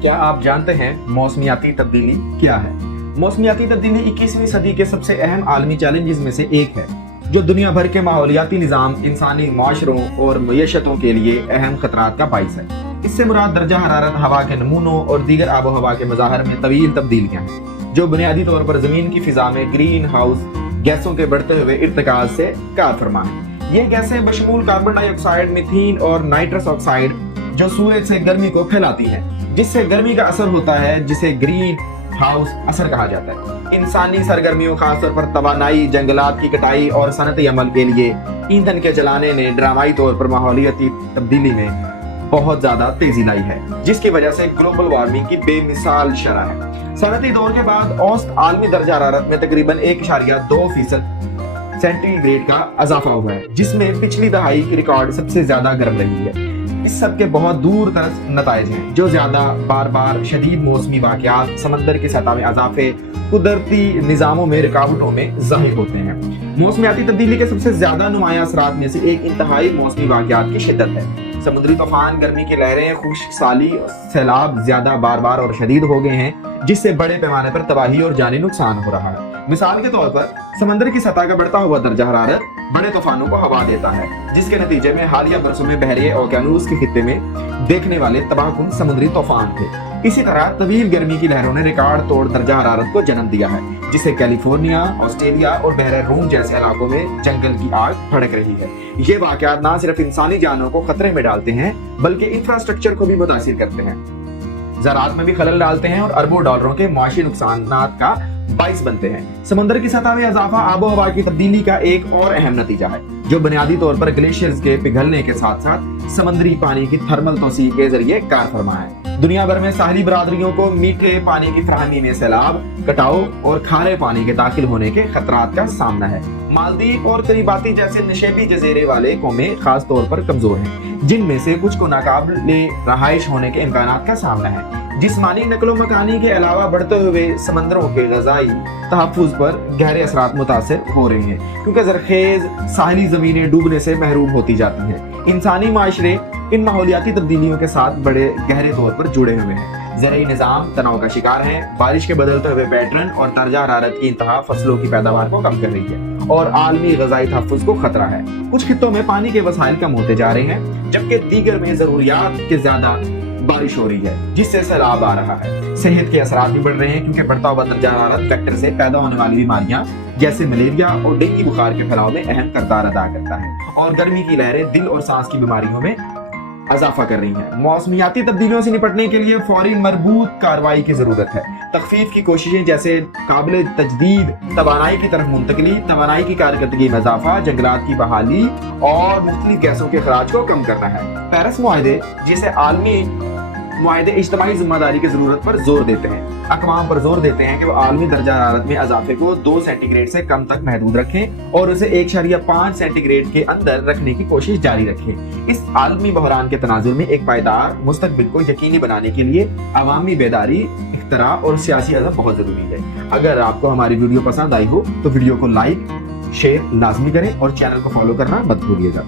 क्या आप जानते हैं मौसमियाती तब्दीली क्या है? मौसमियाती तब्दीली 21वीं सदी के सबसे अहम आलमी चैलेंजेस में से एक है, जो दुनिया भर के माहौलियाती निज़ाम, इंसानी माशरों और मईशतों के लिए अहम खतरात का बाइस है। इससे मुराद दर्जा हरारत, हवा के नमूनों और दीगर आबो हवा के मज़ाहर में तवील तब्दीलियाँ हैं, जो बुनियादी तौर पर ज़मीन की फ़िज़ा में ग्रीन हाउस गैसों के बढ़ते हुए इर्तिकाज़ से कार फरमा है। ये गैसें बशमूल कार्बन डाइऑक्साइड, मीथेन और नाइट्रस ऑक्साइड जो सूरज से गर्मी को फैलाती हैं, जिससे गर्मी का असर होता है, जिसे ग्रीन हाउस असर कहा जाता है। इंसानी सरगर्मियों, खासतौर पर तवानाई, जंगलात की कटाई और सनती अमल के लिए ईंधन के जलाने ने ड्रामाई तौर पर माहौलियाती तब्दीली में बहुत ज्यादा तेजी लाई है, जिसकी वजह से ग्लोबल वार्मिंग की बेमिसाल शरह है। सनती दौर के बाद औसत आलमी दर्जा हरारत में तकरीबन 1.2% सेंटीग्रेड का इजाफा हुआ है, जिसमें पिछली दहाई की रिकॉर्ड सबसे ज्यादा गर्म रही है। इस सब के बहुत दूर दराज नताइज हैं, जो ज्यादा बार बार शदीद मौसमी वाकयात, समंदर की सतह में इजाफे, कुदरती निज़ामों में रुकावटों में ज़ाहिर होते हैं। मौसमियाती तब्दीली के सबसे ज्यादा नुमायां असरात में से एक इंतहाई मौसमी वाकयात की शिद्दत है। समुद्री तूफान, गर्मी की लहरें, खुश्क साली, सैलाब ज्यादा बार बार और शदीद हो गए हैं, जिससे बड़े पैमाने पर तबाही और जानी नुकसान हो रहा है। मिसाल के तौर पर समंदर की सतह का बढ़ता हुआ दर्जा हरारत बड़े तूफानों को हवा देता है, जिसके नतीजे में हालिया बरसों में बहरिया ओकेयानूस के खित्ते में देखने वाले तबाहकुन समुद्री तूफान थे। इसी तरह तवील गर्मी की लहरों ने रिकॉर्ड तोड़ दर्जा हरारत को जन्म दिया है, जिससे कैलिफोर्निया, ऑस्ट्रेलिया और बहरे रूम जैसे इलाकों में जंगल की आग भड़क रही है। ये वाकयात न सिर्फ इंसानी जानों को खतरे में डालते हैं, बल्कि इंफ्रास्ट्रक्चर को भी मुतासिर करते हैं, ज़राअत में भी खलल डालते हैं और अरबों डॉलरों के मुआशी नुकसानात का बाइस बनते हैं। समुद्र की सतह में इजाफा आबो हवा की तब्दीली का एक और अहम नतीजा है, जो बुनियादी तौर पर ग्लेशियर्स के पिघलने के साथ साथ समुद्री पानी की थर्मल तोसी के जरिए कार फरमा है। दुनिया भर में साहली बरादरियों को मीठे पानी की फराहमी में सैलाब, कटाव और खारे पानी के दाखिल होने के खतरात का सामना है। मालदीव और करीबाती जैसे नशेबी जजीरे वाले कौमें खास तौर पर कमजोर हैं, जिनमें से कुछ को नाकाबिले रहाइश होने के इम्कानात का सामना है। जिस्मानी नकलो मकानी के अलावा बढ़ते हुए समंदरों के ग़ज़ाई तहफ़्फ़ुज़ पर गहरे असरात मुतासिर हो रहे हैं, क्योंकि ज़रख़ेज़ साहली ज़मीनें डूबने से महरूम होती जाती हैं। इंसानी माशरे इन माहौलियाती तब्दीलियों के साथ बड़े गहरे तौर पर जुड़े हुए हैं। ज़रई निज़ाम तनाव का शिकार है, बारिश के बदलते हुए पैटर्न और दर्जा हरारत की इंतहा फसलों की पैदावार को कम कर रही है और आलमी ग़ज़ाई तहफ़्फ़ुज़ को खतरा है। कुछ खित्तों में पानी के वसाइल कम होते जा रहे हैं, जबकि दीगर में ज़रूरियात के ज़्यादा बारिश हो रही है, जिससे सैलाब आ रहा है। सेहत के असरात भी बढ़ रहे हैं, क्योंकि बढ़ता हुआ दर्जा हरारत वेक्टर से पैदा होने वाली बीमारियां जैसे मलेरिया और डेंगू बुखार के फैलाव में अहम किरदार अदा करता है, और गर्मी की लहरें दिल और सांस की बीमारियों में इजाफा कर रही हैं। मौसमियाती तब्दीलियों से निपटने के लिए फौरी मरबूत कार्रवाई की जरूरत है। तखफीफ की कोशिशें जैसे काबिल तजदीद तवानाई की तरफ मुंतकली, तवानाई की कारकर्दगी में इजाफा, जंगलात की बहाली और मुख्तलिफ गैसों के खराज को कम करना है। पेरिस मुआहदे, जिसे आलमी मुआहदे इज्तिमाई जिम्मेदारी की जरूरत पर जोर देते हैं, अक़वाम पर जोर देते हैं कि वो आलमी दर्जा हरारत में इजाफे को 2 सेंटीग्रेड से कम तक महदूद रखें और उसे 1.5 सेंटीग्रेड के अंदर रखने की कोशिश जारी रखें। इस आलमी बहरान के तनाजुर में एक पायदार मुस्तकबिल को यकीनी बनाने के लिए अवामी बेदारी, इख्तरा और सियासी अज़म बहुत जरूरी है। अगर आपको हमारी वीडियो पसंद आई हो तो वीडियो को लाइक, शेयर लाजमी करें और चैनल को फॉलो करना मत भूलिएगा।